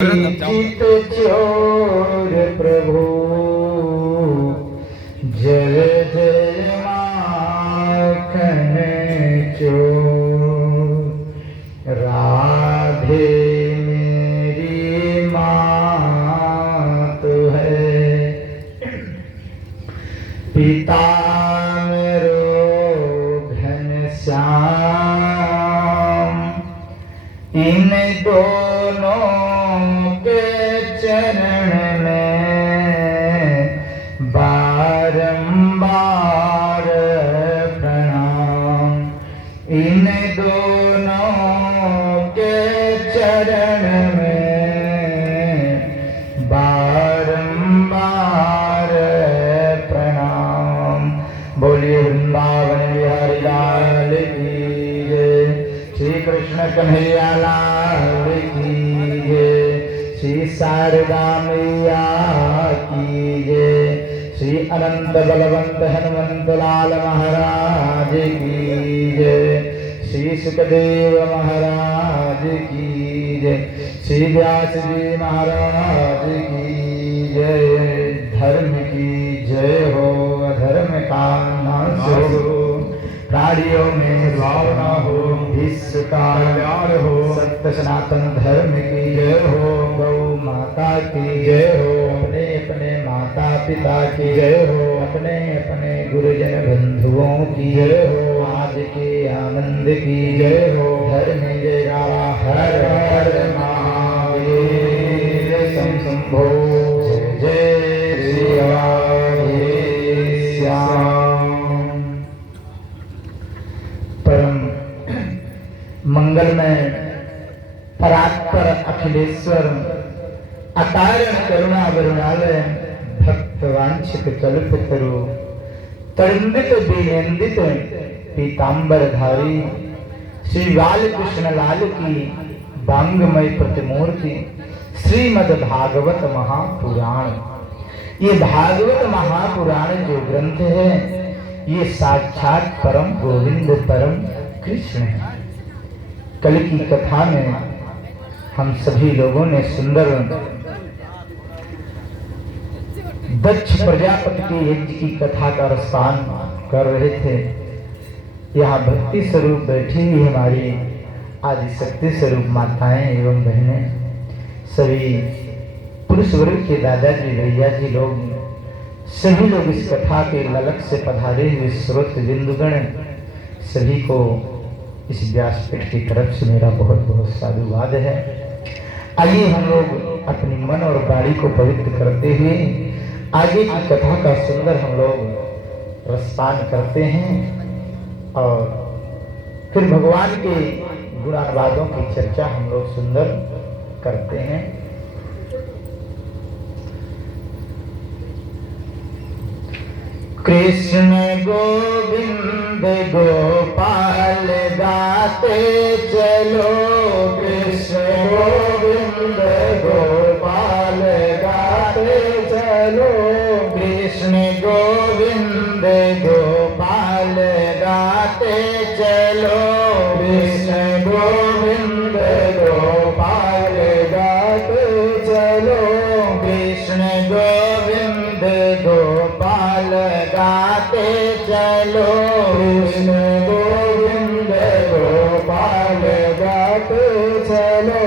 चित चोर प्रभु जय जय माखन चोर राधे मेरी मात है पिता मेरो घनश्याम इन दोनों के चरण में बारंबार प्रणाम। इन दोनों के चरण में बारंबार प्रणाम। बोलिए वृंदावन बिहारी लाल की जय, श्री कृष्ण कन्हैया लाल की जय, श्री शारदा मैया की जय, श्री अनंत बलवंत हनुमंत लाल महाराज की जय, श्री सुखदेव महाराज की जय, श्री व्यास जी महाराज की जय। धर्म की जय हो, अधर्म का नाश हो, प्राणियों में भावना हो, विश्व का कल्याण हो, सत्य सनातन धर्म की जय हो, गौ माता की जय हो, अपने अपने माता पिता की जय हो, अपने अपने गुरुजन बंधुओं की जय हो, आज के आनंद की जय हो। धर्म जय रावा हर हर महावीर शंभो जय श्री राधे श्याम। परम मंगलमय परात्पर अखिलेश्वर अकारण करुणा वरुणालय भक्त वांछित कल्पतरु तड़िंदित विनिंदित पीतांबर धारी श्री बालकृष्ण लाल की बांगमय प्रतिमूर्ति श्रीमद् भागवत महापुराण। ये भागवत महापुराण जो ग्रंथ है ये साक्षात परम गोविंद परम कृष्ण है। कल की कथा में हम सभी लोगों ने सुंदर दक्ष प्रजापति के यज्ञ की कथा का रसपान कर रहे थे। यहाँ भक्ति स्वरूप बैठी हुई हमारी आदि शक्ति स्वरूप माताएं एवं बहनें, सभी पुरुष वर्ग के दादाजी भैया जी लोग, सभी लोग इस कथा के ललक से पधारे हुए स्रोत बिंदुगण, सभी को इस व्यासपीठ की तरफ से मेरा बहुत बहुत साधुवाद है। आइए हम लोग अपनी मन और वाणी को पवित्र करते हुए आगे की कथा का सुंदर हम लोग रसपान करते हैं और फिर भगवान के गुणानुवादों की चर्चा हम लोग सुंदर करते हैं। कृष्ण गोविंद गोपाल गाते चलो, कृष्ण गोविंद गोपाल गाते चलो, कृष्ण गोविंद गोपाल गाते चलो, कृष्ण गोविंद गोपाल गाते चलो, कृष्ण गोविंद गोपाल गाते चलो, कृष्ण गोविंद गोपाल गाते चलो।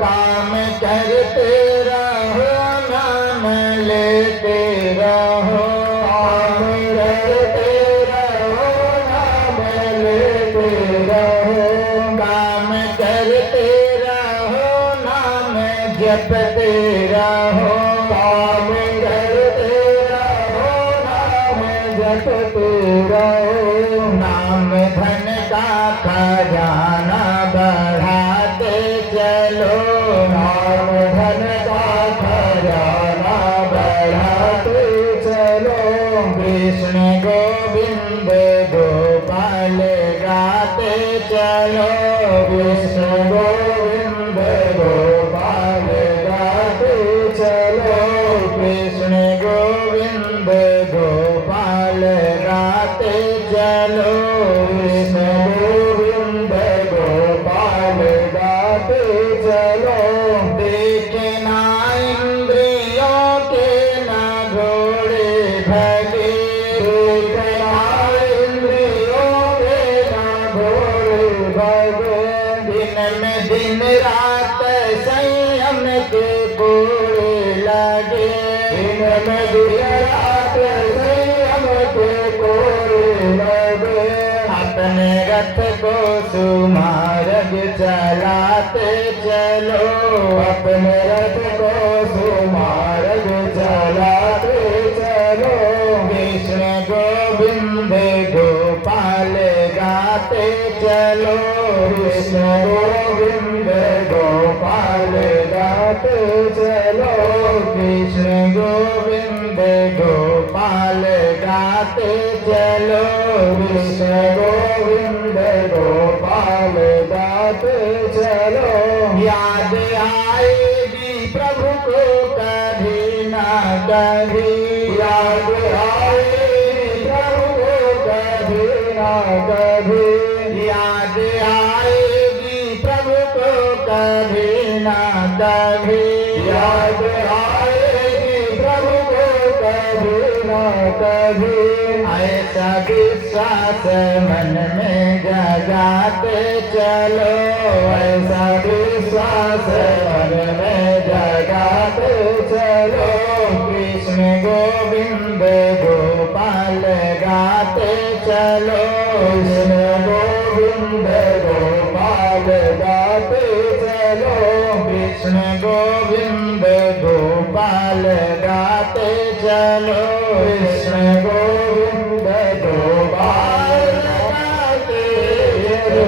काम करते रहो, नाम लेते रहो, काम करते रहो, नाम लेते रहो, काम करते रहो, नाम जपते रहो, काम करते रहो, नाम जपते रहो, नाम धन का खजाना बढ़ाते चलो, नाम धन का खजाना बढ़ाते चलो, कृष्ण गोविंद गोपाल गाते चलो, कृष्ण गोविंद गोपाल गाते चलो, कृष्ण गोविंद गोपाल गाते चलो, कृष्ण गोविंद गोपाल गाते चलो। देखे के कोड़े लगे, दिन में दिन रात संयम के कोड़े लगे। अपने रथ को सुमार्ग चलाते चलो, अपने रथ को सुमार्ग चलाते चलो। कृष्ण गोविंद गोपाल गाते चलो, कृष्ण गोविंद गोपाल गाते चलो। कृष्ण गोविंद गोपाल गाते चलो, कृष्ण गोविंद गोपाल गाते चलो। याद आएगी प्रभु को कभी ना कभी, याद आएगी प्रभु को कभी ना कभी, याद आएगी प्रभु को कभी ना कभी, याद आएगी प्रभु को कभी ना कभी। ऐसा विश्वास मन में जगाते चलो, ऐसा विश्वास मन में जगाते चलो। कृष्ण गोविंद गोपाल गाते चलो, कृष्ण गोविंद गोपाल गाते चलो। कृष्ण गोविंद गोपाल गाते चलो, कृष्ण गोविंद गोपाल गाते चलो।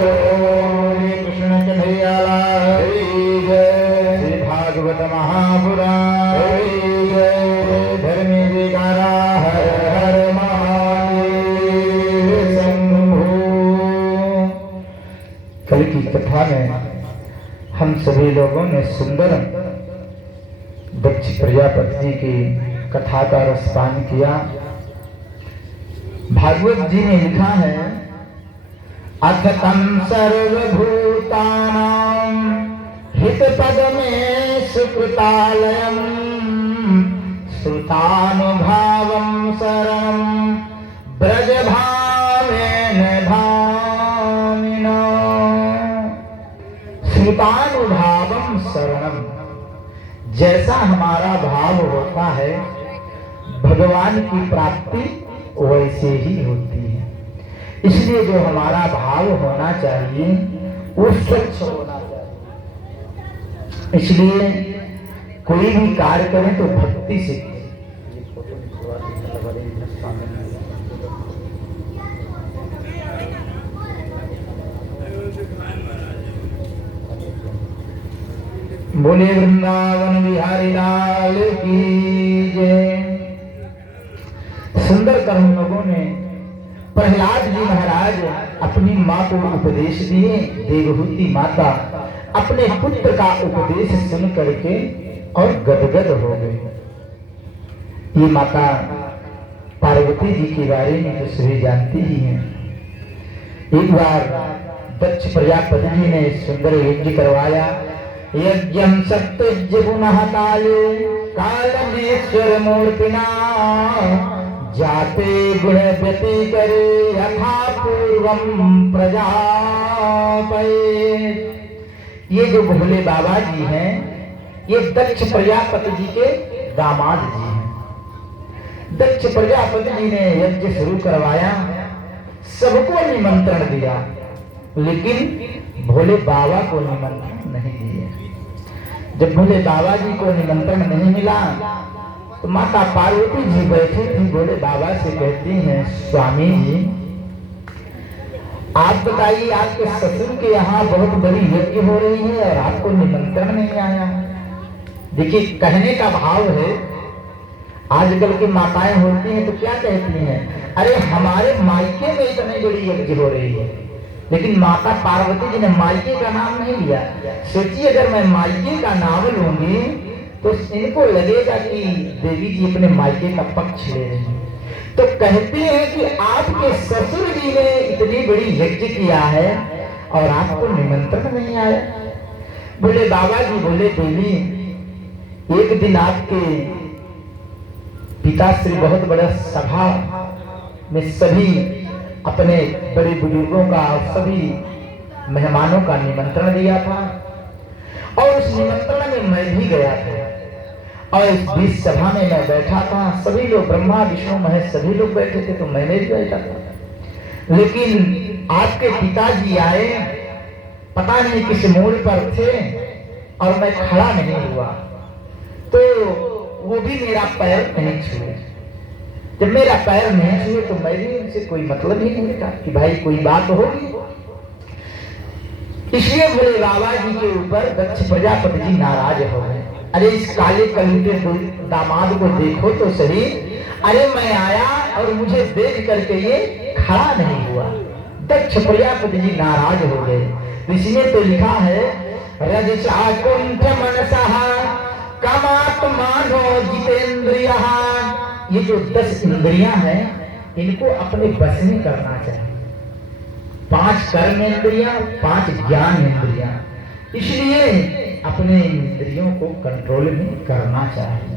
कृष्ण कन्हैया लाल की जय। श्री भागवत महापुराण की जय। धर्मी विकारा हर हर महादेव शंभो। कल की कथा में हम सभी लोगों ने सुंदर दक्ष प्रजापति जी की कथा का रसपान किया। भागवत जी ने लिखा है, अथ तम सर्वभूतानां हितपद में सुकृतालयम् श्रुतानुभावं शरणं ब्रजभावेन भामिनो। श्रुतानुभावं शरणम, जैसा हमारा भाव होता है भगवान की प्राप्ति वैसे ही होती है। इसलिए जो हमारा भाव होना चाहिए वो स्वच्छ होना चाहिए। इसलिए कोई भी कार्य करें तो भक्ति से करें। बोले वृंदावन बिहारी लाल की जय। सुंदर कर हम लोगों ने प्रहलाद जी महाराज अपनी माँ को उपदेश दिए। देवहूति माता अपने पुत्र का उपदेश सुन करके और गदगद हो गए। ये माता पार्वती जी के बारे में तो सभी जानती ही हैं। एक बार दक्ष प्रजापति जी ने सुंदर यज्ञ करवाया। यज्ञं सत्यज्ञ पुनः काले कालमेश्वर मूर्तिना जाते गुण व्यति करे यथा पूर्वम प्रजापय। ये जो भोले बाबा जी हैं ये दक्ष प्रजापति जी के दामाद जी हैं। दक्ष प्रजापति जी ने यज्ञ शुरू करवाया, सबको निमंत्रण दिया, लेकिन भोले बाबा को निमंत्रण नहीं दिया। जब भोले बाबा जी को निमंत्रण नहीं मिला तो माता पार्वती जी बैठी थी, भोले बाबा से कहती हैं, स्वामी जी आप बताइए, आपके ससुर के यहाँ बहुत बड़ी यज्ञ हो रही है और आपको निमंत्रण नहीं आया। देखिए कहने का भाव है, आजकल की माताएं होती हैं तो क्या कहती हैं, अरे हमारे मायके में इतनी बड़ी यज्ञ हो रही है। लेकिन माता पार्वती जी ने मायके का नाम नहीं लिया। सोचिए अगर मैं मायके का नाम लूंगी तो इनको लगेगा कि देवी जी अपने मायके का पक्ष ले रही हैं। तो कहते हैं कि आपके ससुर जी ने इतनी बड़ी यज्ञ किया है और आपको निमंत्रण नहीं आया। बोले बाबा जी, बोले देवी, एक दिन आपके पिताश्री बहुत बड़ा सभा में सभी अपने बड़े बुजुर्गों का और सभी मेहमानों का निमंत्रण दिया था और उस निमंत्रण में मैं भी गया था और इस बीच सभा में मैं बैठा था, सभी लोग ब्रह्मा विष्णु महेश सभी लोग बैठे थे, तो मैंने भी बैठा था। लेकिन आपके पिताजी आए, पता नहीं किस मोड़ पर थे और मैं खड़ा नहीं हुआ, तो वो भी मेरा पैर नहीं छुए। जब मेरा पैर नहीं छुए तो मैं भी उनसे कोई मतलब ही नहीं था कि भाई कोई बात होगी। इसलिए भोले बाबा जी के ऊपर दक्ष प्रजापति जी नाराज हो गए। अरे इस काले कलूटे दामाद को देखो तो सही, अरे मैं आया और मुझे देख करके ये खड़ा नहीं हुआ। दक्ष प्रजापति जी नाराज हो गए। इसमें तो लिखा है रजसा कुंठ मनसः कामात्मानो जितेंद्रियः। ये जो 10 इंद्रियां हैं इनको अपने बस में करना चाहिए। 5 कर्म इंद्रियां, 5 ज्ञान इंद्रियां, इसलिए अपने इंद्रियों को कंट्रोल में करना चाहिए।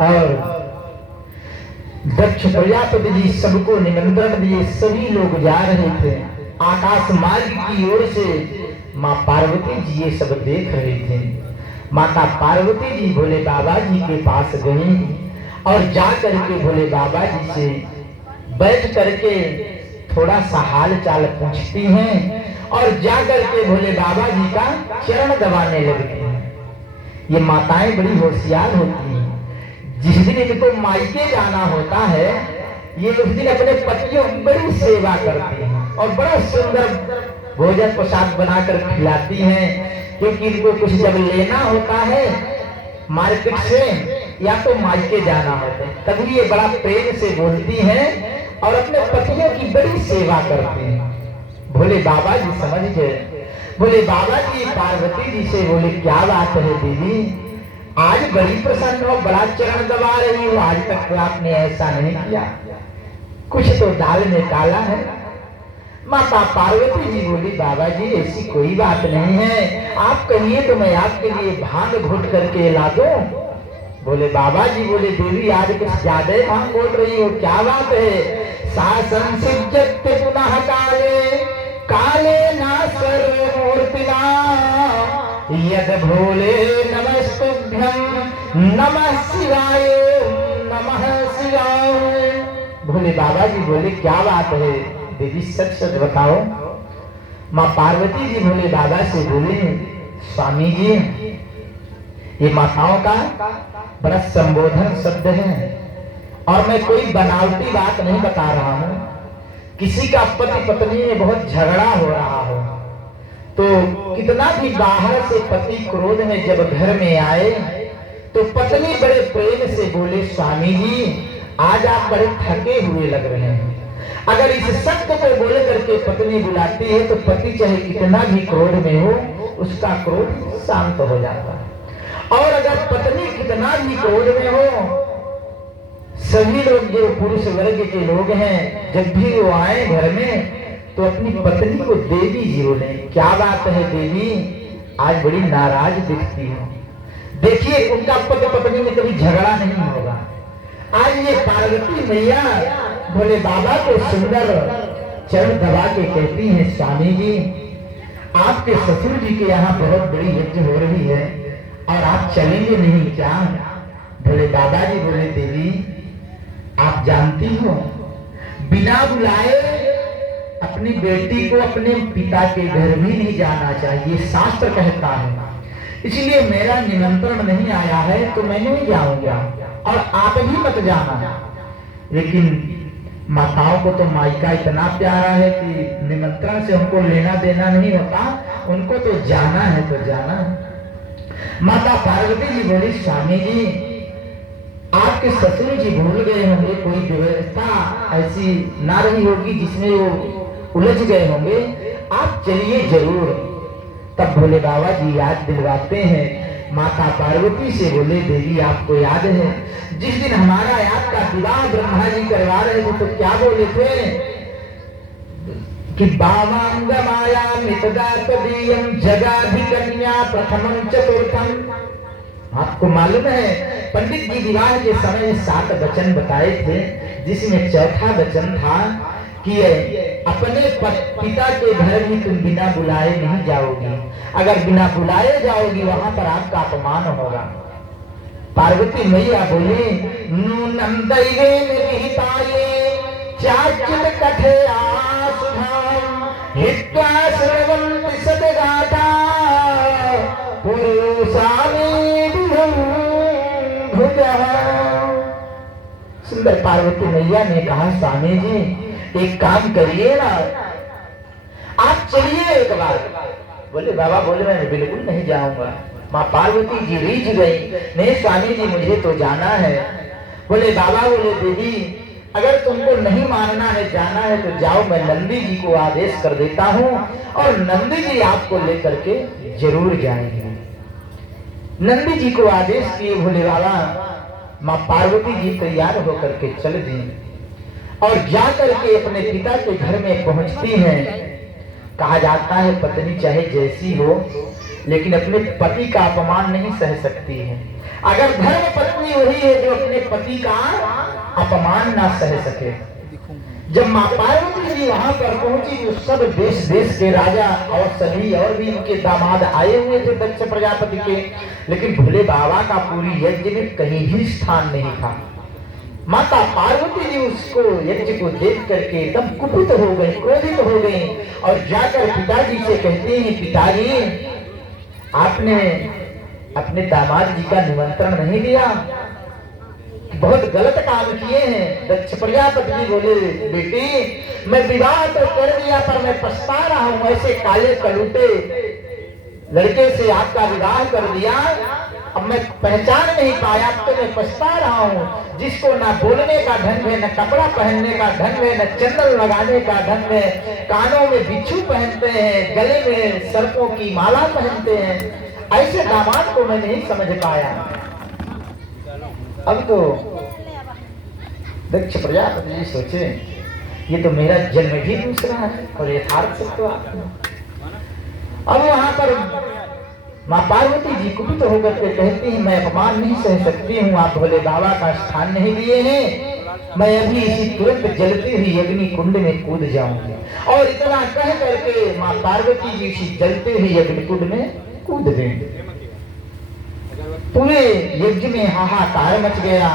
और दक्ष प्रजापति जी सबको निमंत्रण दिए, सभी लोग जा रहे थे। आकाश मार्ग की ओर से माँ पार्वती जी ये सब देख रहे थे। माता पार्वती जी भोले बाबा जी के पास गई और जा करके भोले बाबा जी से बैठ करके थोड़ा सा हाल चाल पूछती हैं और जा करके भोले बाबा जी का चरण दबाने लगती हैं। ये माताएं बड़ी होशियार होती हैं। जिस दिन इनको मायके जाना होता है, ये उस दिन अपने पतियों की बड़ी सेवा करती हैं और बड़ा सुंदर भोजन प्रसाद बनाकर खिलाती हैं, क्योंकि इनको कुछ जब लेना होता है मार्केट से या तो मायके जाना होता है, तभी ये बड़ा प्रेम से बोलती हैं और अपने पतियों की बड़ी सेवा करते हैं। भोले बाबा जी समझ गए। भोले बाबा जी पार्वती जी से बोले, क्या बात है दीदी, आज बड़ी प्रसन्न हो, बड़ा चरण दबा रही हो, आज तक तो आपने ऐसा नहीं किया, कुछ तो दाल में काला है। माता पार्वती जी बोली, बाबा जी ऐसी कोई बात नहीं है, आप कहिए तो मैं आपके लिए भांग घोट करके ला दूं। बोले बाबा जी बोले, देवी आज कुछ ज्यादा भांग घोट रही हो, क्या बात है। शासन सिद्ध्यत पुनः काले काले ना सर्वमूर्तिना यद भोले नमस्तुभ्यं नमः शिवाय नमः शिवाय। भोले बाबा जी बोले, क्या बात है देवी, सच सच बताओ। माँ पार्वती जी भोले बाबा से बोले, स्वामी जी ये माताओं का बड़ा संबोधन शब्द है और मैं कोई बनावटी बात नहीं बता रहा हूँ। किसी का पति पत्नी में बहुत झगड़ा हो रहा हो तो कितना भी बाहर से पति क्रोध में जब घर में आए तो पत्नी बड़े प्रेम से बोले, स्वामी जी आज आप बड़े थके हुए लग रहे हैं। अगर इस सत्य को बोल करके पत्नी बुलाती है तो पति चाहे कितना भी क्रोध में हो उसका क्रोध शांत हो जाता है। और अगर पत्नी कितना भी क्रोध में हो, सभी लोग जो पुरुष वर्ग के लोग हैं जब भी वो आए घर में तो अपनी पत्नी को देवी जी बोले, क्या बात है देवी, आज बड़ी नाराज दिखती हो। देखिए उनका पति पत्नी में कभी झगड़ा नहीं होगा। आज ये पार्वती मैया भोले बाबा को सुंदर चरण दबा के कहती हैं, स्वामी जी आपके ससुर जी के यहाँ बहुत बड़ी यज्ञ हो रही है और आप चलेंगे नहीं क्या। भोले बाबा जी बोले, देवी आप जानती हो बिना बुलाए अपनी बेटी को अपने पिता के घर भी नहीं जाना चाहिए, शास्त्र कहता है। इसलिए मेरा निमंत्रण नहीं आया है तो मैं नहीं जाऊंगा और आप भी मत जाना। लेकिन माताओं को तो मायका इतना प्यारा है कि निमंत्रण से उनको लेना देना नहीं होता, उनको तो जाना है तो जाना। माता पार्वती जी बोली, स्वामी जी आपके ससुर जी भूल गए होंगे, कोई व्यवस्था ऐसी ना रही होगी जिसमें वो उलझ गए होंगे, आप चलिए जरूर। तब भोले बाबा जी याद दिलवाते हैं माता पार्वती से, बोले देवी आपको याद है जिस दिन हमारा आपका विवाह ब्रह्मा जी करवा रहे थे तो क्या बोले थे कि बावांग माया मितदातदीयं जगाधिकन्या प्रथमं चतुर्थम। आपको मालूम है पंडित जी विवाह के समय 7 वचन बताए थे, जिसमें चौथा वचन था कि अपने पिता के घर भी तुम बिना बुलाए नहीं जाओगी। अगर बिना बुलाए जाओगी वहां पर आपका अपमान होगा। पार्वती मैया बोली, नूनम दैवे निहिताये चाचित कठे आसुधाम हित्वा सर्वंति सदगाता पुरुषामे भुजः। सुंदर पार्वती मैया ने कहा, स्वामी जी एक काम करिए ना, आप चलिए एक बार। बोले बाबा, बोले मैं बिल्कुल नहीं जाऊंगा। माँ पार्वती जी रीझ गई, नहीं स्वामी जी मुझे तो जाना है। बोले बाबा, बोले देवी अगर तुमको नहीं मानना है, जाना है तो जाओ, मैं नंदी जी को आदेश कर देता हूँ और नंदी जी आपको लेकर के जरूर जाएंगे। नंदी जी को आदेश किए भोले बाबा। माँ पार्वती जी तैयार होकर के चल दी और जाकर के अपने पिता के घर में पहुंचती हैं। कहा जाता है पत्नी चाहे जैसी हो लेकिन अपने पति का अपमान नहीं सह सकती है। अगर धर्म पत्नी वही है जो अपने पति का अपमान ना सह सके। जब माँ पार्वती जी वहां पर पहुंची तो सब देश देश के राजा और सभी और भी उनके दामाद आए हुए थे दक्ष प्रजापति के, लेकिन भोले बाबा का पूरी यज्ञ में कहीं भी स्थान नहीं था। माता पार्वती जी उसको यज्ञ को देख करके एकदम कुपित हो गई, क्रोधित हो गई और जाकर पिताजी से कहते हैं, पिताजी आपने अपने दामाद जी का निमंत्रण नहीं दिया, बहुत गलत काम किए हैं। दक्ष प्रजापति जी बोले, बेटी मैं विवाह तो कर दिया पर मैं पछता रहा हूं, ऐसे काले कलूटे लड़के से आपका विवाह कर दिया, अब मैं पहचान नहीं पाया, अब तो मैं पछता रहा हूँ। जिसको ना बोलने का ढंग है, न कपड़ा पहनने का ढंग है, न चंदन लगाने का ढंग है, कानों में बिच्छू पहनते हैं, गले में सर्पों की माला पहनते हैं, ऐसे दामाद को मैं नहीं समझ पाया। अब तो दक्ष प्रजापति जी सोचे, ये तो मेरा जन्म भी दूसरा है और यथार्थ सत्य है। अब वहां पर माँ पार्वती जी कुपित होकर के कहती हैं, मैं अपमान नहीं सह सकती हूँ, आप भोले बाबा का स्थान नहीं दिए हैं, मैं अभी इसी तुरंत जलती हुई अग्नि कुंड में कूद जाऊंगी। और इतना कह करके माँ पार्वती जी इसी जलते हुई अग्नि कुंड में कूद देंगे। पूरे यज्ञ में हाहाकार मच गया।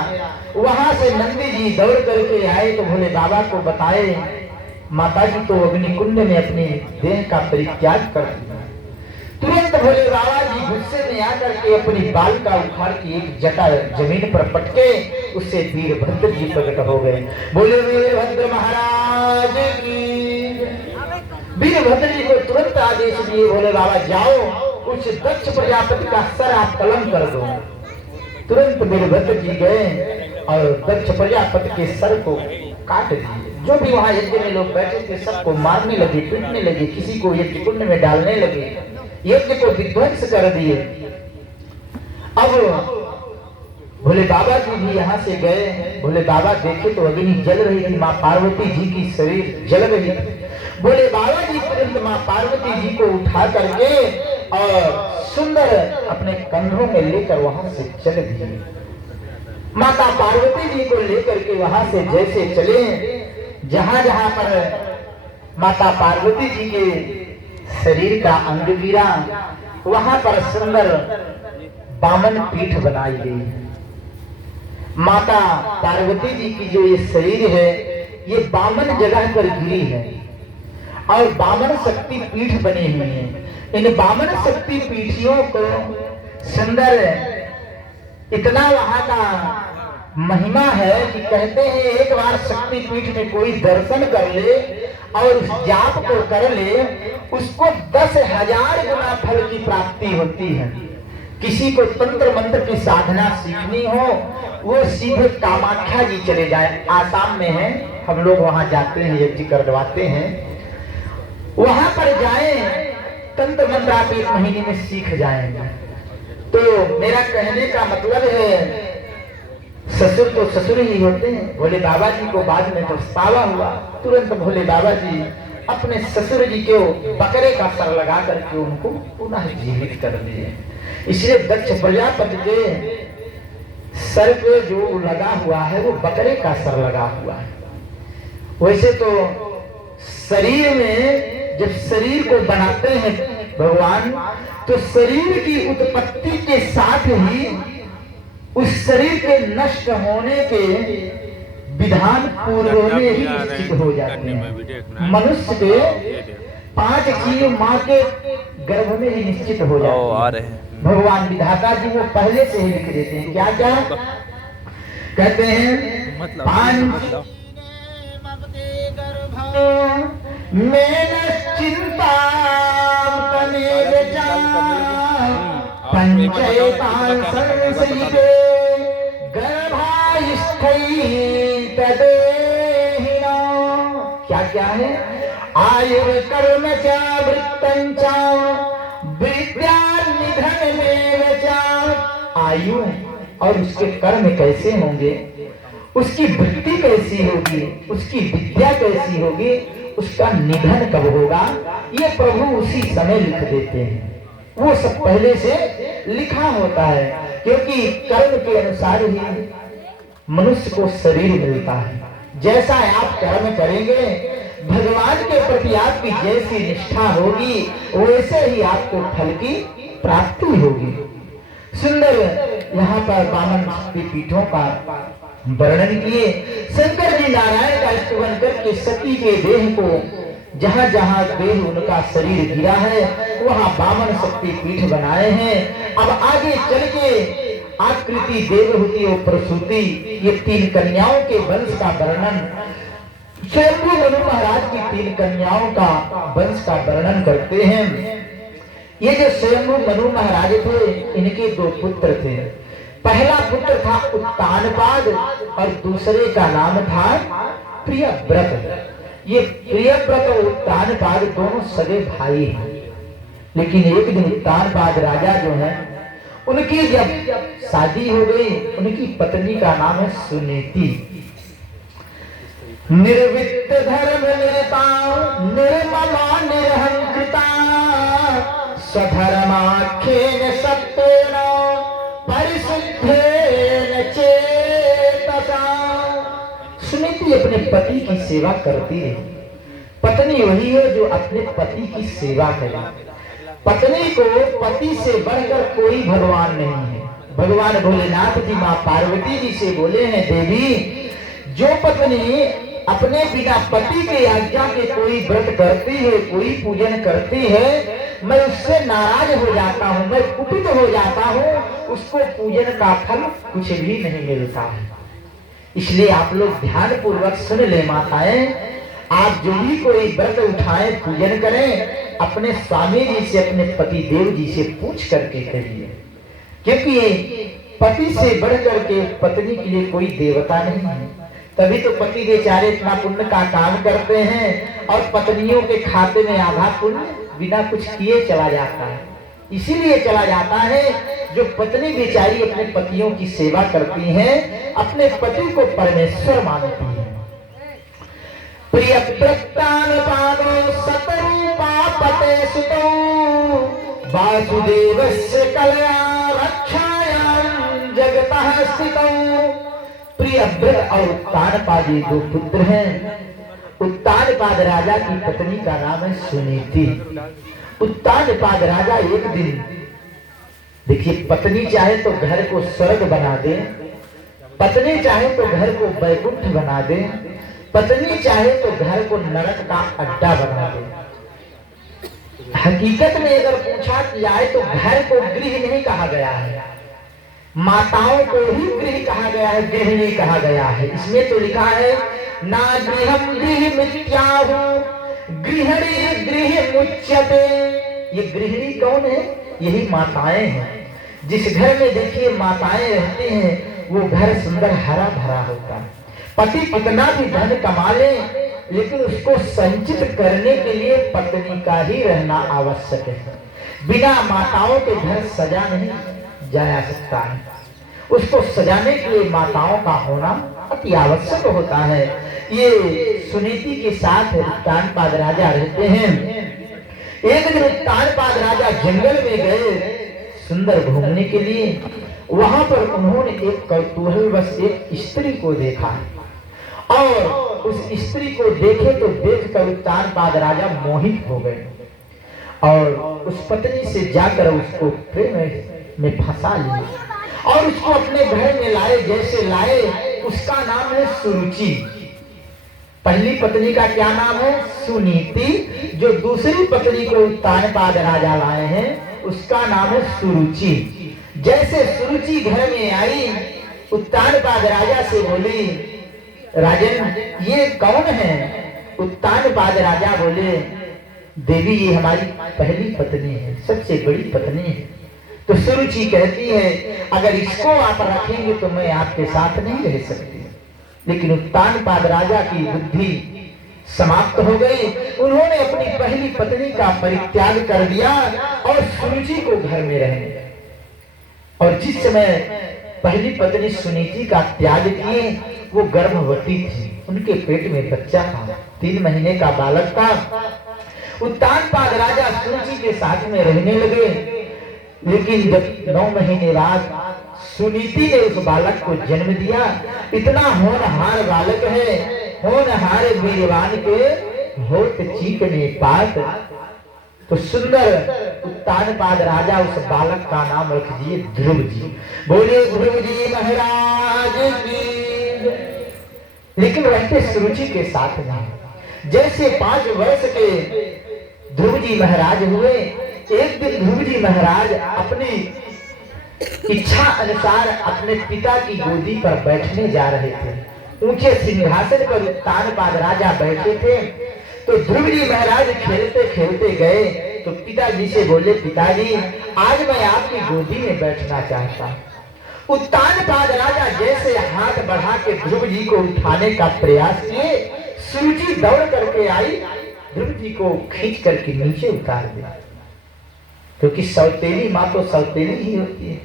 वहां से नंदी जी दौड़ करके आए तो भोले बाबा को बताए, माता जी तो अग्नि कुंड में अपनी देह का परित्याग कर दिया। तुरंत भोले बाबा जी गुस्से में आकर के अपनी बाल का उखाड़ के एक जटा जमीन पर पटके उससे वीरभद्र जी प्रकट हो गए। बोले वीरभद्र महाराज की। वीरभद्र जी को तुरंत आदेश दिए, भोले बाबा जाओ उस दक्ष प्रजापति का सर आप कलम कर दो। तुरंत वीरभद्र जी गए और दक्ष प्रजापति के सर को काट दिए। जो भी वहां यज्ञ में लोग बैठे थे सबको मारने लगे, पीटने लगे, किसी को यज्ञ कुंड में डालने लगे, यज्ञ को विध्वंस कर दिए। अब भोले बाबा जी भी यहाँ से गए। भोले बाबा देखे तो अग्नि जल रही थी, माँ पार्वती जी की शरीर जल रही थी। भोले बाबा जी तुरंत माँ पार्वती जी को उठा करके और सुंदर अपने कंधों में लेकर वहां से चल दिए। माता पार्वती जी को लेकर के वहां से जैसे चले, जहां जहां पर माता पार्वती जी के शरीर का अंग गिरा वहां पर सुंदर बामन पीठ बनाई गई है। माता पार्वती जी की जो ये शरीर है ये बामन जगह पर गिरी है और बामन शक्ति पीठ बनी हुई है। इन बामन शक्ति पीठियों को सुंदर इतना वहां का महिमा है कि कहते हैं एक बार शक्ति पीठ में कोई दर्शन कर ले और उस जाप को कर ले, उसको 10,000 गुना फल की प्राप्ति होती है। किसी को तंत्र मंत्र की साधना सीखनी हो वो सीधे कामाख्या जी चले जाए, आसाम में है, हम लोग वहां जाते हैं, यज्ञ करवाते हैं, वहां पर जाए, तंत्र मंत्र आप 1 महीने में सीख जाएंगे। तो मेरा कहने का मतलब है ससुर तो ससुर ही होते हैं। भोले बाबा जी को बाद में पछतावा हुआ, तुरंत भोले बाबा जी अपने ससुर जी को बकरे का सर लगा करके उनको पुनः जीवित कर दिए। इसलिए दक्ष प्रजापति के सर पे जो लगा हुआ है वो बकरे का सर लगा हुआ है। वैसे तो शरीर में जब शरीर को बनाते हैं भगवान, तो शरीर की उत्पत्ति के साथ ही उस शरीर के नष्ट होने के विधान पूर्व में ही निश्चित हो जाते हैं। मनुष्य के 5 जीव माँ के गर्भ में ही निश्चित हो जाते हैं। भगवान विधाता जी वो पहले से ही लिख देते हैं। क्या क्या कहते हैं? 5 चिंता पंचयतान संसयिते गर्भायुष्ठैतदेहिनो। क्या क्या है? आयुर्कर्म च वृत्तं च विद्या निधनमेव च। आयु और उसके कर्म कैसे होंगे, उसकी वृत्ति कैसी होगी, उसकी विद्या कैसी होगी, उसका निधन कब होगा, ये प्रभु उसी समय लिख देते हैं। वो सब पहले से लिखा होता है, क्योंकि कर्म के अनुसार ही मनुष्य को शरीर मिलता है। जैसा आप कर्म करेंगे, भगवान के प्रति आपकी जैसी निष्ठा होगी, वैसे ही आपको फल की प्राप्ति होगी। सुंदर यहाँ पर वामन शक्ति पीठों का वर्णन किए। शंकर जी नारायण का स्तुवन करके सती के देह को, जहाँ जहाँ देह उनका शरीर गिरा है, वहाँ वामन शक्ति पीठ बनाए हैं। अब आगे चल के आकृति, देवहूति और प्रसूति, ये 3 कन्याओं के वंश का वर्णन, स्वयंभू मनु महाराज की 3 कन्याओं का वंश का वर्णन करते हैं। ये जो स्वयंभू मनु महाराज थे, इनके 2 पुत्र थे। पहला पुत्र था उत्तानपाद और दूसरे का नाम था प्रियव्रत। ये प्रियव्रत और उत्तानपाद दोनों सगे भाई हैं। लेकिन एक दिन उत्तानपाद राजा जो है, उनकी जब शादी हो गई, उनकी पत्नी का नाम है सुनीति। निर्वित्त धर्म निरता निर्मला निरहंकृता स्वधर्माख्येन सत्तेन परिशुद्धेन चेतसा। सुनीति अपने पति की सेवा करती है। पत्नी वही है जो अपने पति की सेवा करे। पत्नी को पति से बढ़कर कोई भगवान नहीं है। भगवान भोलेनाथ जी माँ पार्वती जी से बोले हैं, देवी, जो पत्नी अपने बिना पति के आज्ञा के कोई व्रत करती है, कोई पूजन करती है, मैं उससे नाराज हो जाता हूँ, मैं कुपित हो जाता हूँ, उसको पूजन का फल कुछ भी नहीं मिलता है। इसलिए आप लोग ध्यान पूर्वक सुन ले माताएं, आप जो भी कोई व्रत उठाएं, पूजन करें, अपने स्वामी जी से, अपने पति देव जी से पूछ करके करिए, क्योंकि पति से बढ़ करके पत्नी के लिए कोई देवता नहीं है। तभी तो पति बेचारे इतना पुण्य का काम करते हैं और पत्नियों के खाते में आधा पुण्य बिना कुछ किए चला जाता है। इसीलिए चला जाता है, जो पत्नी बेचारी अपने पतियों की सेवा करती हैं, अपने पति को परमेश्वर मानती है। प्रिय प्रत्यानपादो सतरूपा पते सुतो वासुदेवस्य कल्याण रक्षायां जगतः स्थितो। प्रियव्रत और उत्तानपाद 2 पुत्र हैं। उत्तानपाद राजा की पत्नी का नाम है सुनीति। उत्तानपाद राजा एक दिन, देखिए, पत्नी चाहे तो घर को स्वर्ग बना दे, पत्नी चाहे तो घर को वैकुंठ बना दे, पत्नी चाहे तो घर को नरक का अड्डा बना दे। हकीकत में अगर पूछा जाए तो घर को गृह नहीं कहा गया है, माताओं को ही गृह कहा गया है, गृहिणी कहा गया है। इसमें तो लिखा है, ना गृहम गृह मिथ्याहु गृहिणी गृह मुच्यते। ये गृहिणी कौन है? यही माताएं हैं। जिस घर में देखिए माताएं रहती हैं, वो घर सुंदर हरा भरा होता है। पति कितना भी धन कमा ले, लेकिन उसको संचित करने के लिए पत्नी का ही रहना आवश्यक है। बिना माताओं के घर सजा नहीं जाया सकता है। उसको सजाने के लिए माताओं का होना अति आवश्यक होता है। ये सुनीति के साथ उत्तानपाद राजा रहते हैं। एक दिन उत्तानपाद राजा जंगल में गए सुंदर घूमने के लिए। वहां पर उन्होंने एक कौतूहलवश एक स्त्री को देखा और उस स्त्री को देखे तो देखकर उत्तानपाद राजा मोहित हो गए और उस पत्नी से जाकर उसको प्रेम में फंसा लिया और उसको अपने घर में लाए। जैसे लाए, उसका नाम है सुरुचि। पहली पत्नी का क्या नाम है? सुनीति। जो दूसरी पत्नी को उत्तानपाद राजा लाए हैं उसका नाम है सुरुचि। जैसे सुरुचि घर में आई, उत्तानपाद राजा से बोली, राजन ये कौन है? उत्तानपाद राजा बोले, देवी ये हमारी पहली पत्नी है, सबसे बड़ी पत्नी है। तो सुरुचि कहती है, अगर इसको आप रखेंगे तो मैं आपके साथ नहीं रह सकती। लेकिन उत्तानपाद राजा की बुद्धि समाप्त हो गई। उन्होंने अपनी पहली पत्नी का परित्याग कर दिया और सुरुचि को घर में रहने। और जिस समय पहली पत्नी सुनीति का त्याग किए, वो गर्भवती थी, उनके पेट में बच्चा था, 3 महीने का बालक था। उत्तानपाद राजा सुरुचि के साथ में रहने लगे। लेकिन जब 9 महीने बाद सुनीति ने उस बालक को जन्म दिया, इतना होनहार बालक है, होनहार वीरवान के होठ चीकने पात। तो सुंदर उत्तानपाद राजा उस बालक का नाम रख दिए ध्रुव जी। बोले ध्रुव जी महाराज की। लेकिन रहते सुरुचि के साथ नहीं। जैसे 5 वर्ष के ध्रुव जी महाराज हुए, एक दिन ध्रुव जी महाराज अपनी इच्छा अनुसार अपने पिता की गोदी पर बैठने जा रहे थे। ऊंचे सिंहासन पर उत्तानपाद राजा बैठे थे। तो ध्रुव जी महाराज खेलते खेलते गए तो पिताजी से बोले, पिताजी आज मैं आपकी गोदी में बैठना चाहता हूं। उत्तानपाद राजा जैसे हाथ बढ़ा के ध्रुव जी को उठाने का प्रयास किए, सुरुचि दौड़ करके आई, ध्रुव जी को खींच करके नीचे उतार दिया। क्योंकि सौतेली माँ तो सौतेली ही होती है।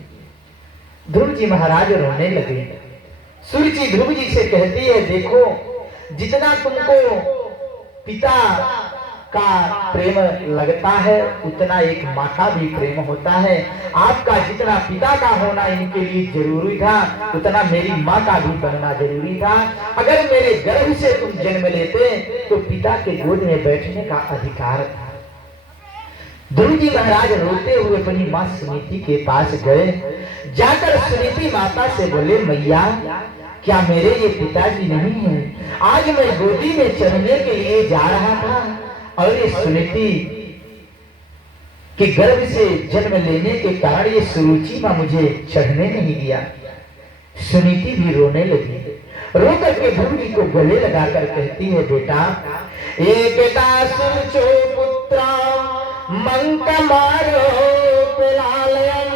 ध्रुव जी महाराज रोने लगे। सुरुचि ध्रुव जी से कहती है, देखो जितना तुमको पिता का प्रेम लगता है उतना एक माँ का भी प्रेम होता है। आपका जितना पिता का होना इनके लिए जरूरी था, उतना मेरी माँ का भी बनना जरूरी था। अगर मेरे गर्भ से तुम जन्म लेते तो पिता के गोद में बैठने का अधिकार था। ध्रुव जी महाराज रोते हुए अपनी माँ सुनीति के पास गए। जाकर सुनीति माता से बोले, मैया क्या मेरे ये पिताजी नहीं हैं? आज मैं गोदी में चढ़ने के लिए जा रहा था और ये सुनीति के गर्भ से जन्म लेने के कारण ये सुरुचि माँ मुझे चढ़ने नहीं दिया। सुनीति भी रोने लगी। रो करके ध्रुव जी को गले लगाकर कहती है, बेटा ये बेटा सुचो पुत्रा मंकमारो पिलालयं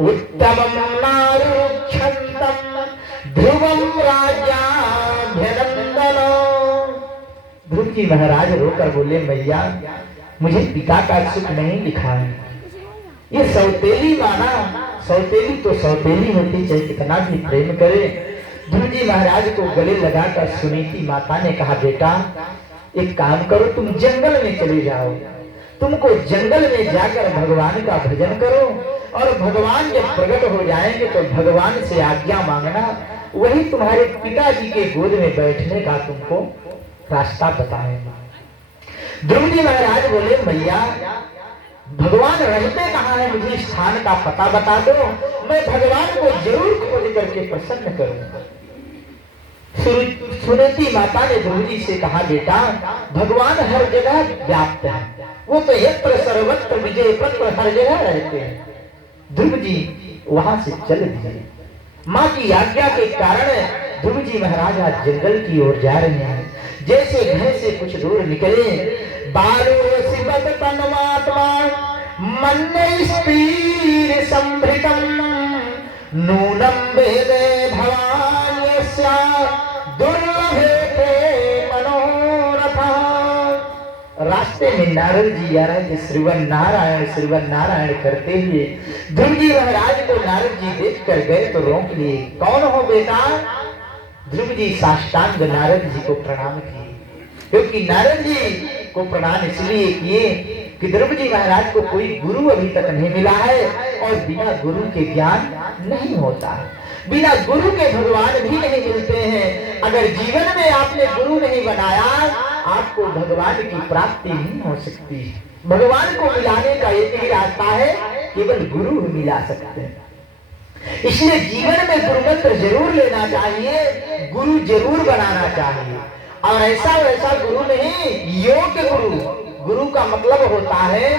उत्तमं नारुक्षन्तम् ध्रुवं राज्याभ्यनंदनो। ध्रुव जी महाराज रोकर बोले, मैया मुझे पिता का सुख नहीं लिखा है। ये सौतेली माना, सौतेली तो सौतेली होती, चाहे कितना भी प्रेम करे। ध्रुव जी महाराज को गले लगाकर सुनीति माता ने कहा, बेटा एक काम करो, तुम जंगल में चले जाओ। तुमको जंगल में जाकर भगवान का भजन करो और भगवान जब प्रकट हो जाएंगे तो भगवान से आज्ञा मांगना, वही तुम्हारे पिताजी के गोद में बैठने का तुमको रास्ता बताएंगे। ध्रुव जी महाराज बोले, मैया भगवान रहते कहाँ है, मुझे स्थान का पता बता दो, मैं भगवान को जरूर खोज करके प्रसन्न करूंगा। सुनीति माता ने ध्रुव जी से कहा, बेटा भगवान हर जगह व्याप्त है, वो तो यत्र सर्वत्र विजय पत्र हर जगह रहते हैं। ध्रुव जी वहां से चल दिए। माँ की आज्ञा के कारण ध्रुव जी महाराज आज जंगल की ओर जा रहे हैं। जैसे घर से कुछ दूर निकले, बालो सिबत तन्मात्मा मन्ने स्पीर संभृतम नूनम वेदे भवान्यस्या दुर्लभे मनोरथा। रास्ते में नारद जी आ रहे थे, श्रीवन नारायण करते हुए। ध्रुव जी महाराज को नारद जी देख कर गए तो रोक लिए, कौन हो बेटा? ध्रुव जी साष्टांग नारद जी को प्रणाम किए, क्योंकि नारद जी को प्रणाम इसलिए किए कि ध्रुव जी महाराज को कोई गुरु अभी तक नहीं मिला है और बिना गुरु के ज्ञान नहीं होता है। बिना गुरु के भगवान भी नहीं मिलते हैं। अगर जीवन में आपने गुरु नहीं बनाया, आपको भगवान की प्राप्ति नहीं हो सकती। भगवान को मिलाने का एक ही रास्ता है, केवल गुरु ही मिला सकते हैं। इसलिए जीवन में गुरु मंत्र जरूर लेना चाहिए, गुरु जरूर बनाना चाहिए। और ऐसा वैसा गुरु नहीं, योग्य गुरु। गुरु का मतलब होता है,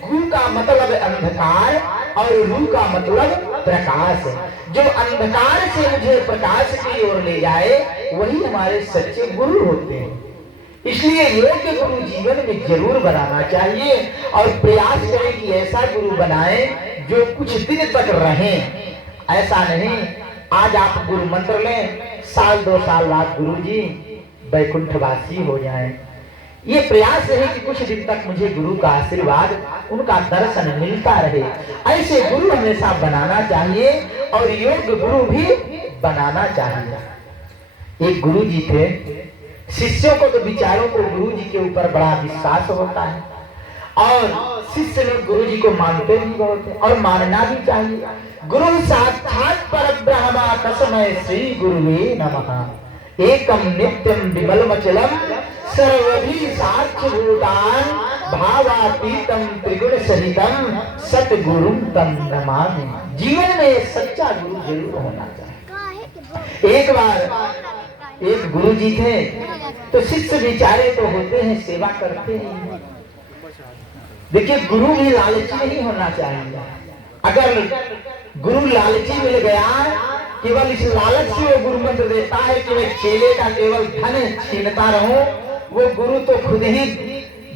गु का मतलब अंधकार और रू का मतलब प्रकाश। जो अंधकार से मुझे प्रकाश की ओर ले जाए, वही हमारे सच्चे गुरु होते हैं। इसलिए योग्य गुरु जीवन में जरूर बनाना चाहिए और प्रयास करें कि ऐसा गुरु बनाए जो कुछ दिन तक रहे। ऐसा नहीं आज आप गुरु मंत्र लें, साल 2 साल बाद गुरु जी वैकुंठवासी हो जाएं। ये प्रयास है कि कुछ दिन तक मुझे गुरु का आशीर्वाद, उनका दर्शन मिलता रहे। ऐसे गुरु हमेशा बनाना चाहिए और योग्य गुरु भी बनाना चाहिए। एक गुरु जी थे, शिष्यों को तो विचारों को गुरु जी के ऊपर बड़ा विश्वास होता है और शिष्य लोग गुरु जी को मानते भी बहुत है और मानना भी चाहिए। गुरु साक्षात परब्रह्म तस्मै श्री गुरुवे नमः। एकम नित्यम विमलमचलम सर्वभी साक्षिभूतान भावातीतम त्रिगुण सहितम सतगुरुम तम नमामि। जीवन में सच्चा गुरु जरूर होना चाहिए। एक बार एक गुरु जी थे, तो शिष्य बेचारे तो होते हैं, सेवा करते हैं। देखिए गुरु भी लालची नहीं होना चाहिए। अगर गुरु लालची मिल गया, केवल इस लालच से वो गुरु मंत्र देता है कि मैं चेले का केवल धन छीनता रहूं, वो गुरु तो खुद ही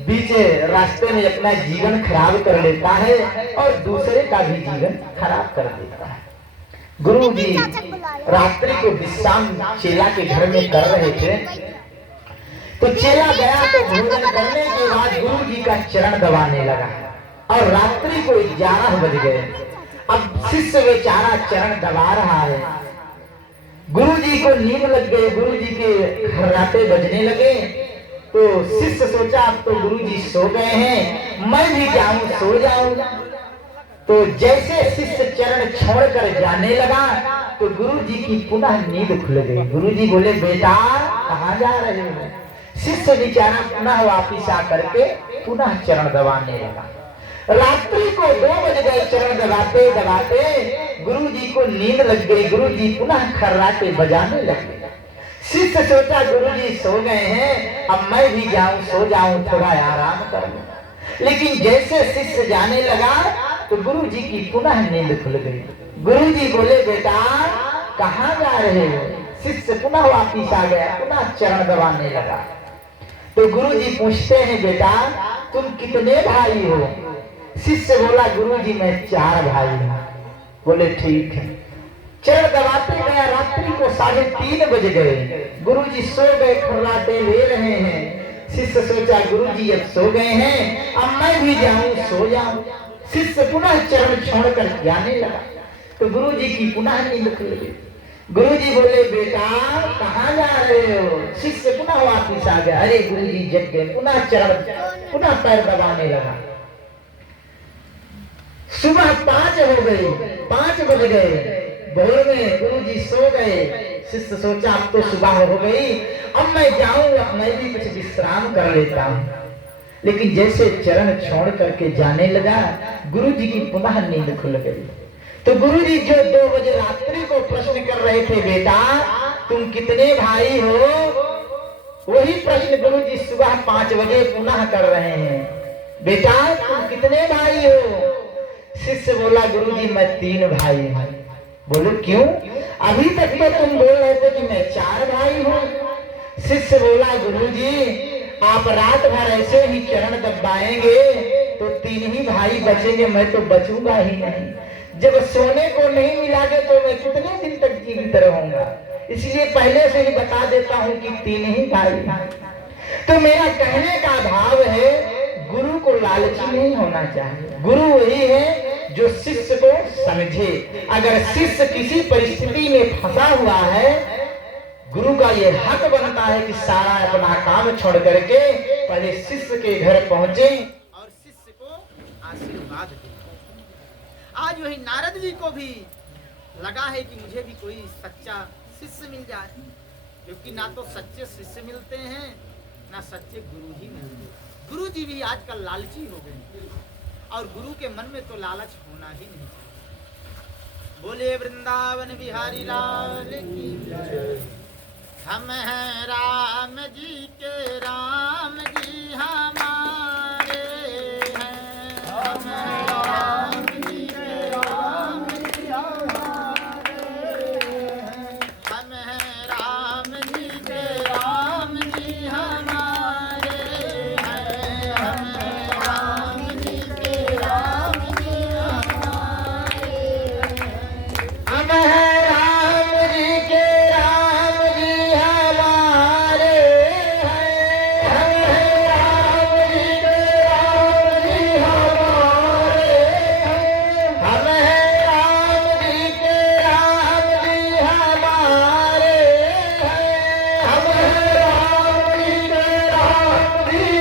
बीच रास्ते में अपना जीवन खराब कर लेता है और दूसरे का भी जीवन खराब कर देता है। गुरु जी रात्रि को विश्राम चेला के घर में कर रहे थे, तो चेला गया तो भोजन करने के बाद गुरु जी का चरण दबाने लगा और रात्रि को 11 बज गए। अब शिष्य बेचारा चरण दबा रहा है, गुरु जी को नींद लग गई, गुरु जी के खर्राटे बजने लगे। तो शिष्य सोचा अब तो गुरु जी सो गए हैं, मैं भी जाऊं सो जाऊं। तो जैसे शिष्य चरण छोड़कर जाने लगा, तो गुरु जी की पुनः नींद खुल गई। गुरु जी बोले, बेटा कहाँ जा रहे हो? शिष्य बेचारा पुनः वापिस आकर के पुनः चरण दबाने लगा। रात्रि को 2 बज गए, चरण दबाते दबाते गुरु जी को नींद लग गई। गुरु जी पुनः खर्राटे बजाने लगे। शिष्य सोचा गुरु जी सो गए हैं, अब मैं भी जाऊं सो जाऊं, थोड़ा आराम कर लूं। लेकिन जैसे शिष्य जाने लगा तो गुरु जी की पुनः नींद खुल गई। गुरु जी बोले, बेटा कहाँ जा रहे हो? शिष्य पुनः वापिस आ गया, पुनः चरण दबाने लगा। तो गुरु जी पूछते हैं, बेटा तुम कितने भाई हो? शिष्य बोला, गुरु जी मैं 4 भाई हूं। बोले ठीक है। चरण दबाते गया, रात्रि को 3:30 बज गए। गुरु जी सो गए, खर्राटे ले रहे हैं। शिष्य सोचा गुरु जी अब सो गए हैं, अब मैं भी जाऊं सो जाऊं। शिष्य पुनः चरण छोड़कर जाने लगा, तो गुरु जी की पुनः नींद खुल गई। गुरु जी बोले, बेटा कहाँ जा रहे हो? शिष्य पुनः वापिस आ गया। अरे गुरु जी जग गए, पुनः चरण पुनः पैर दबाने लगा। सुबह 5 हो गई, 5 बज गए। भोर में गुरु जी सो गए। शिष्य सोचा अब तो सुबह हो गई, अब मैं जाऊं, अब मैं भी कुछ विश्राम कर लेता हूं। लेकिन जैसे चरण छोड़ करके जाने लगा, गुरु जी की पुनः नींद खुल गई। तो गुरु जी जो 2 बजे रात्रि को प्रश्न कर रहे थे, बेटा तुम कितने भाई हो, वही प्रश्न गुरु जी सुबह 5 बजे पुनः कर रहे हैं, बेटा तुम कितने भाई हो? शिष्य बोला, गुरु जी मैं 3 भाई हूं। बोलो क्यों? अभी तक तो तुम बोल रहे थे कि मैं 4 भाई हूं। शिष्य बोला, गुरु जी आप रात भर ऐसे ही चरण दबाएंगे तो 3 ही भाई बचेंगे, मैं तो बचूंगा ही नहीं। जब सोने को नहीं मिलागे तो मैं कितने दिन तक जीवित रहूंगा? इसलिए पहले से ही बता देता हूं कि 3 ही भाई। तो मेरा कहने का भाव है, गुरु को लालची नहीं होना चाहिए। गुरु वही है जो शिष्य को समझे। अगर शिष्य किसी परिस्थिति में फंसा हुआ है, गुरु का ये हक बनता है कि सारा अपना काम छोड़ करके पहले शिष्य के घर पहुंचे और शिष्य को आशीर्वाद दे। आज वही नारद जी को भी लगा है कि मुझे भी कोई सच्चा शिष्य मिल जाए, क्योंकि ना तो सच्चे शिष्य मिलते हैं ना सच्चे गुरु ही मिलते हैं। गुरु जी भी आजकल लालची हो गए और गुरु के मन में तो लालच होना ही नहीं चाहिए। बोले वृंदावन बिहारी लाल की जय। हम हैं राम जी के राम जी हमारे हैं। हम हैं राम जी के राम जी हमारे हैं। हम हैं राम जी के राम जी हमारे हैं। हम हैं राम जी के राम जी हमारे हैं। हम हैं राम जी के राम जी हमारे हैं। हम हैं राम जी के राम जी हमारे हैं। हम हैं राम जी के राम जी हमारे हैं। हम हैं राम जी के राम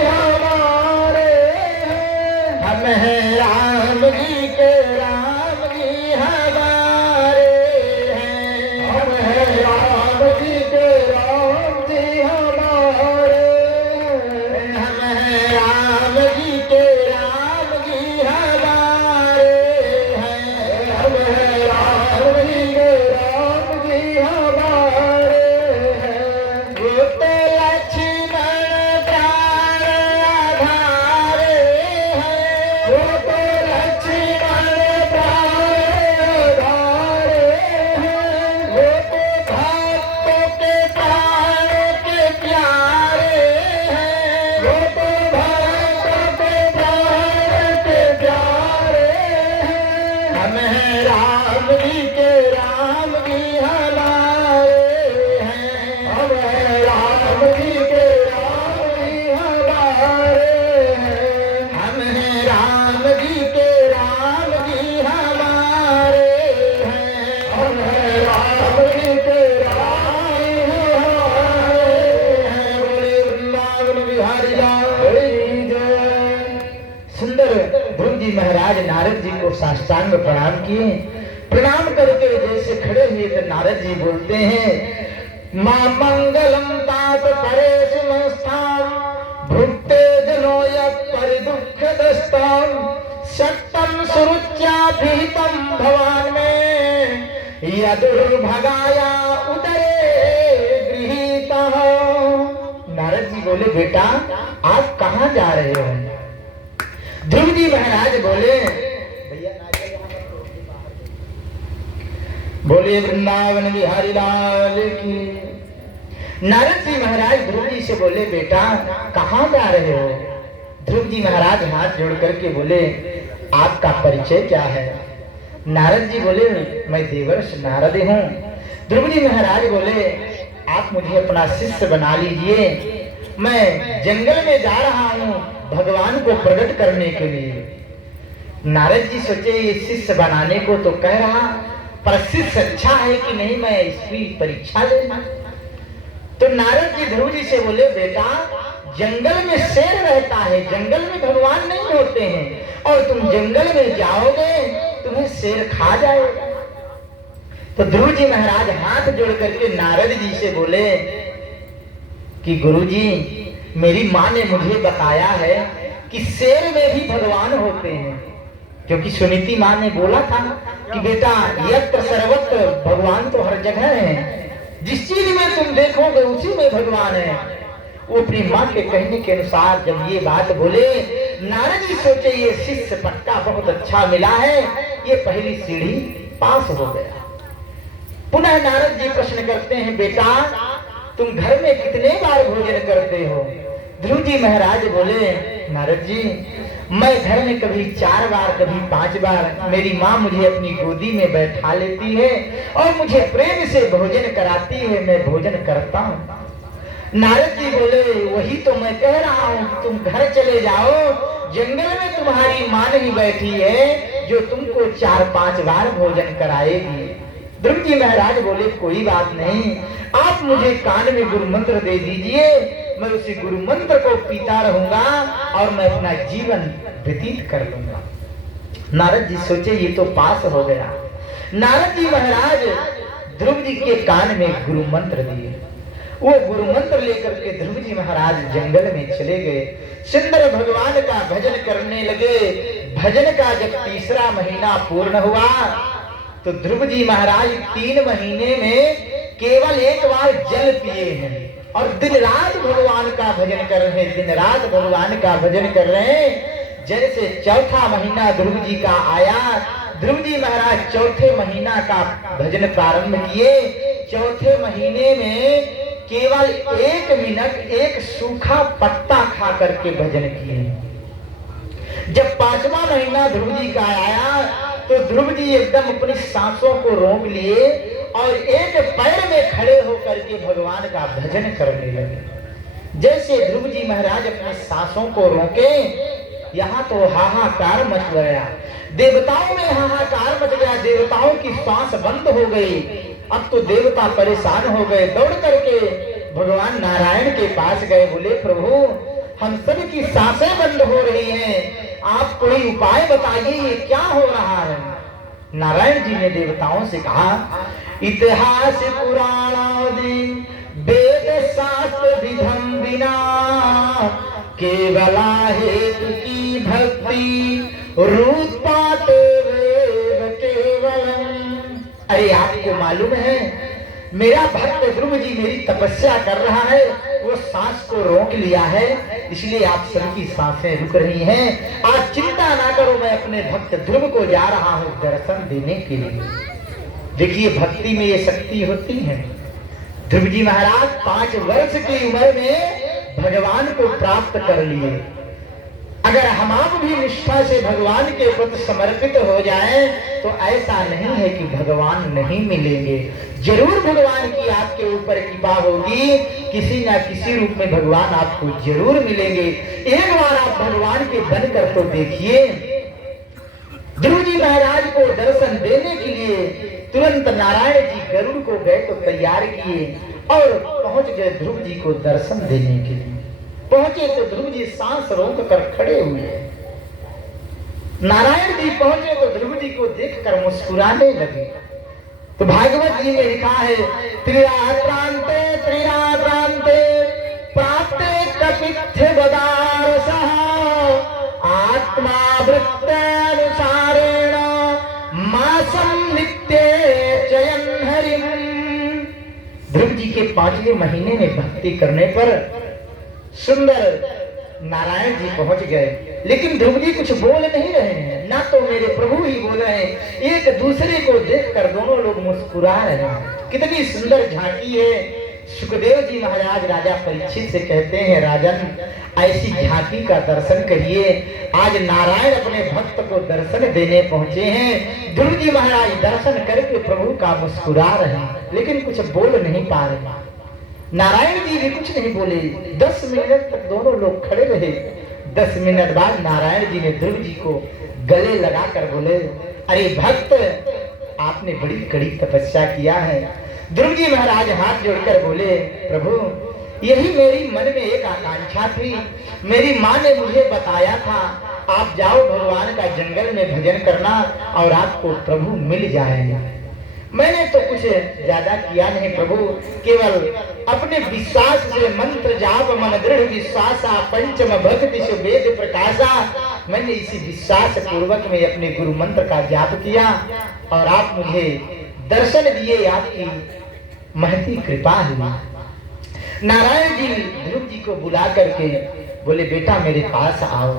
जी हमारे हैं। हम हैं राम जी के राम जी हमारे हैं। हम हैं राम जी के राम जी हमारे हैं। हम हैं राम जी के राम जी हमारे हैं। हम हैं राम जी के राम जी हमारे हैं। वो तो लक्ष्मण प्राण आधारे हैं। वो तो लक्ष्मण प्राण आधारे हैं। वो तो भक्तों के प्राण के प्यारे हैं। वो तो भक्तों के प्राण के प्यारे हैं। हम हैं राम जी के राम जी हमारे हैं। हम हैं राम जी के राम जी हमारे हैं। हम हैं राम जी के राम जी हमारे हैं। हम हैं राम जी के राम जी हमारे हैं। बोले वृंदावन बिहारी लाल की जय। सुंदर ध्रुव जी महाराज नारद जी को साष्टांग प्रणाम किए। प्रणाम करके जैसे खड़े हुए तो नारद जी बोलते हैं, मां मंगलम तात परेश मस्ताम भुक्ते जनो यत् परिदुःख दस्ताम सत्यम सुरुच्या भीतम भवान में यदुर्भगाया उदरे गृहीता। नारद जी बोले, बेटा आप कहाँ जा रहे हो? ध्रुव जी महाराज बोले, बोले वृंदावन बिहारी लाल की। नारद जी महाराज ध्रुव जी से बोले, बेटा कहाँ जा रहे हो? ध्रुव जी महाराज हाथ जोड़ करके बोले, आपका परिचय क्या है? नारद जी बोले, मैं देवर्ष नारद हूँ। ध्रुव जी महाराज बोले, आप मुझे अपना शिष्य बना लीजिए, मैं जंगल में जा रहा हूँ भगवान को प्रकट करने के लिए। नारद जी सोचे ये शिष्य बनाने को तो कह रहा, पर शिष्य अच्छा है कि नहीं, मैं इसकी परीक्षा लेना। तो नारद जी ध्रुव जी से बोले, बेटा जंगल में शेर रहता है, जंगल में भगवान नहीं होते हैं, और तुम जंगल में जाओगे तुम्हें शेर खा जाएगा। तो ध्रुव जी महाराज हाथ जोड़ करके नारद जी से बोले कि गुरुजी, मेरी माँ ने मुझे बताया है कि शेर में भी भगवान होते हैं, क्योंकि सुनीति माँ ने बोला था कि बेटा यत्र सर्वत्र भगवान तो हर जगह है, जिस चीज में तुम देखोगे उसी में भगवान है। वो अपनी माँ के कहने के अनुसार जब ये बात बोले, नारद जी सोचे ये शिष्य पट्टा बहुत अच्छा मिला है, ये पहली सीढ़ी पास हो गया। पुनः नारद जी प्रश्न करते हैं, बेटा तुम घर में कितने बार भोजन करते हो? ध्रुव जी महाराज बोले, नारद जी मैं घर में कभी 4 बार कभी 5 बार, मेरी माँ मुझे अपनी गोदी में बैठा लेती है और मुझे प्रेम से भोजन कराती है, मैं भोजन करता हूँ। नारद जी बोले, वही तो मैं कह रहा हूँ, तुम घर चले जाओ, जंगल में तुम्हारी माँ नहीं बैठी है जो तुमको 4-5 बार भोजन कराएगी। ध्रुव जी महाराज बोले, कोई बात नहीं, आप मुझे कान में गुरु मंत्र दे दीजिए, मैं उसी गुरु मंत्र को पीता रहूंगा और मैं अपना जीवन व्यतीत कर लूंगा। नारद जी सोचे ये तो पास हो गया, नारद जी महाराज ध्रुव जी के कान में गुरु मंत्र दिए। वो गुरु मंत्र लेकर के ध्रुव जी महाराज जंगल में चले गए। सुंदर भगवान का भजन करने लगे। भजन का जब तीसरा महीना पूर्ण हुआ तो ध्रुव जी महाराज 3 महीने में केवल एक बार जल पिए हैं और दिन रात भगवान का भजन कर रहे हैं, दिन रात भगवान का भजन कर रहे हैं। जैसे चौथा महीना ध्रुव जी का आया, ध्रुव जी महाराज चौथे महीना का भजन प्रारंभ किए। चौथे महीने में केवल 1 मिनट एक सूखा पत्ता खा करके भजन किए। जब 5वां महीना ध्रुव जी का आया तो ध्रुव जी एकदम अपनी सांसों को रोक लिए और एक पैर में खड़े होकर के भगवान का भजन करने लगे। जैसे ध्रुव जी महाराज अपनी सांसों को रोके, यहाँ तो हाहाकार मच गया, देवताओं में हाहाकार मच गया, देवताओं की सांस बंद हो गई। अब तो देवता परेशान हो गए, दौड़ करके भगवान नारायण के पास गए। बोले प्रभु, हम सब की सांसें बंद हो रही हैं, आप कोई उपाय बताइए, ये क्या हो रहा है। नारायण जी ने देवताओं से कहा, इतिहास पुराणादि वेद शास्त्र विधम बिना केवला हेतु की भक्ति रूपात केवलम। अरे आपको मालूम है मेरा भक्त ध्रुव जी मेरी तपस्या कर रहा है, वो सांस को रोक लिया है, इसलिए आप सबकी सांसें रुक रही हैं। आप चिंता ना करो, मैं अपने भक्त ध्रुव को जा रहा हूँ दर्शन देने के लिए। देखिए भक्ति में ये शक्ति होती है। ध्रुव जी महाराज 5 वर्ष की उम्र में भगवान को प्राप्त कर लिए। अगर हम आप भी निष्ठा से भगवान के प्रति समर्पित हो जाएं तो ऐसा नहीं है कि भगवान नहीं मिलेंगे, जरूर भगवान की आपके ऊपर कृपा होगी, किसी ना किसी रूप में भगवान आपको जरूर मिलेंगे। एक बार आप भगवान के बनकर तो देखिए। ध्रुव जी महाराज को दर्शन देने के लिए तुरंत नारायण जी गरुड़ को गए तो तैयार किए और पहुंच गए ध्रुव जी को दर्शन देने के लिए। पहुंचे तो ध्रुव जी सांस रोक कर खड़े हुए। नारायण जी पहुंचे तो ध्रुव जी को देखकर मुस्कुराने लगे। तो भागवत जी में लिखा है, त्रिरात्रांते प्राप्ते कपित्थ बदारसः आत्मा वृत्तानुसारेण मासं नित्ये चयन हरिम। ध्रुव जी के 5वें महीने में भक्ति करने पर सुंदर नारायण जी पहुंच गए, लेकिन ध्रुव जी कुछ बोल नहीं रहे हैं, ना तो मेरे प्रभु ही बोल रहे हैं। एक दूसरे को देखकर दोनों लोग मुस्कुरा रहे हैं। कितनी सुंदर झांकी है। सुखदेव जी महाराज राजा परीक्षित से कहते हैं, राजन ऐसी झांकी का दर्शन करिए। आज नारायण अपने भक्त को दर्शन देने पहुंचे हैं। ध्रुव जी महाराज दर्शन करके प्रभु का मुस्कुरा रहे हैं, लेकिन कुछ बोल नहीं पा रहे। नारायण जी भी कुछ नहीं बोले। 10 मिनट तक दोनों लोग खड़े रहे। 10 मिनट बाद नारायण जी ने ध्रुव जी को गले लगाकर बोले, अरे भक्त, आपने बड़ी कड़ी तपस्या किया है। ध्रुव जी महाराज हाथ जोड़कर बोले, प्रभु यही मेरी मन में एक आकांक्षा थी। मेरी माँ ने मुझे बताया था, आप जाओ भगवान का जंगल में भजन करना और आपको प्रभु मिल जाएंगे। मैंने तो कुछ ज्यादा किया नहीं प्रभु, केवल अपने विश्वास से मंत्र जाप मन दृढ़ विश्वासा पंचम भक्ति से वेद प्रकाशा। मैंने इसी विश्वास पूर्वक में अपने गुरु मंत्र का जाप किया और आप मुझे दर्शन दिए, आपकी महती कृपा हुई। नारायण जी ध्रुव जी को बुला करके बोले, बेटा मेरे पास आओ।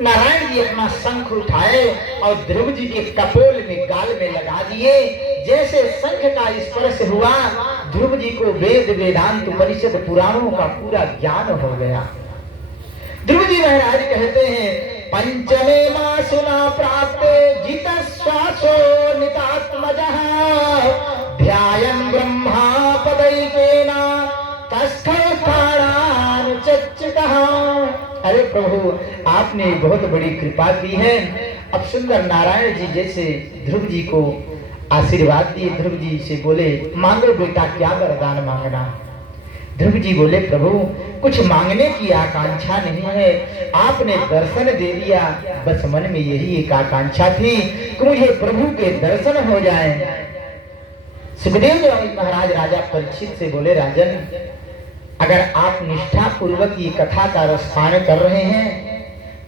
नारायण जी अपना शंख उठाए और ध्रुव जी के कपोल में गाल में लगा दिए। जैसे शंख का स्पर्श हुआ, ध्रुव जी को वेद वेदांत उपनिषद पुराणों का पूरा ज्ञान हो गया। ध्रुव जी महाराज कहते हैं, पंचमे मासुना प्राप्ते जित श्वासो नितात्मजः ध्यायन् ब्रह्मा पदैकेना तस्थाणान् चच्चुकः। अरे प्रभु, आपने बहुत बड़ी कृपा की है। अब सुंदर नारायण जी जैसे ध्रुव जी को आशीर्वाद दिए। ध्रुव जी से बोले, मांगो बेटा, क्या वरदान मांगना। ध्रुव जी बोले प्रभु कुछ मांगने की आकांक्षा नहीं है, आपने दर्शन दे दिया, बस मन में यही एक आकांक्षा थी कि मुझे प्रभु के दर्शन हो जाए। सुखदेव जी महाराज राजा परीक्षित से बोले राजन, अगर आप निष्ठा पूर्वक ये कथा का रसपान कर रहे हैं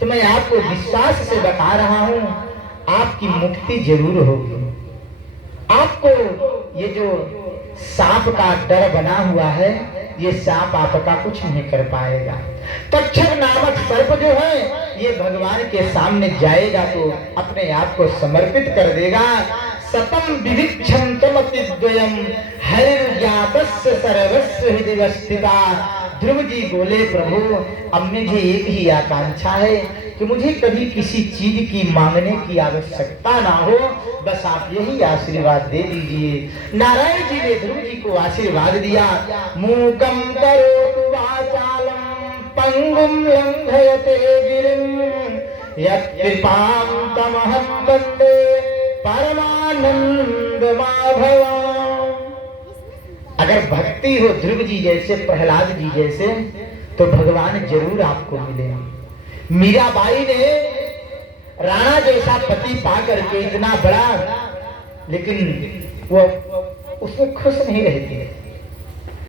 तो मैं आपको विश्वास से बता रहा हूं, आपकी मुक्ति जरूर होगी। आपको ये जो सांप का डर बना हुआ है, ये सांप आपका कुछ नहीं कर पाएगा। तक्षक नामक सर्प जो है ये भगवान के सामने जाएगा तो अपने आप को समर्पित कर देगा। सतम विविक्षन्तमतिद्वयम् हरिर्ज्ञातस्य सर्वस्य हृदि वस्थिता। ध्रुव जी बोले प्रभु अब मुझे एक ही आकांक्षा है कि मुझे कभी किसी चीज की मांगने की आवश्यकता ना हो, बस आप यही आशीर्वाद दे दीजिए। नारायण जी ने ध्रुव जी को आशीर्वाद दिया। मूकं करोतु वाचालं पंगुं लंघयते गिरिं यत्कृपां तमहं वन्दे परमानंद माधवम्। अगर भक्ति हो ध्रुव जी जैसे, प्रहलाद जी जैसे, तो भगवान जरूर आपको मिलेंगे। मीराबाई ने राणा जैसा पति पा करके इतना बड़ा, लेकिन वो उसमें खुश नहीं रहती है।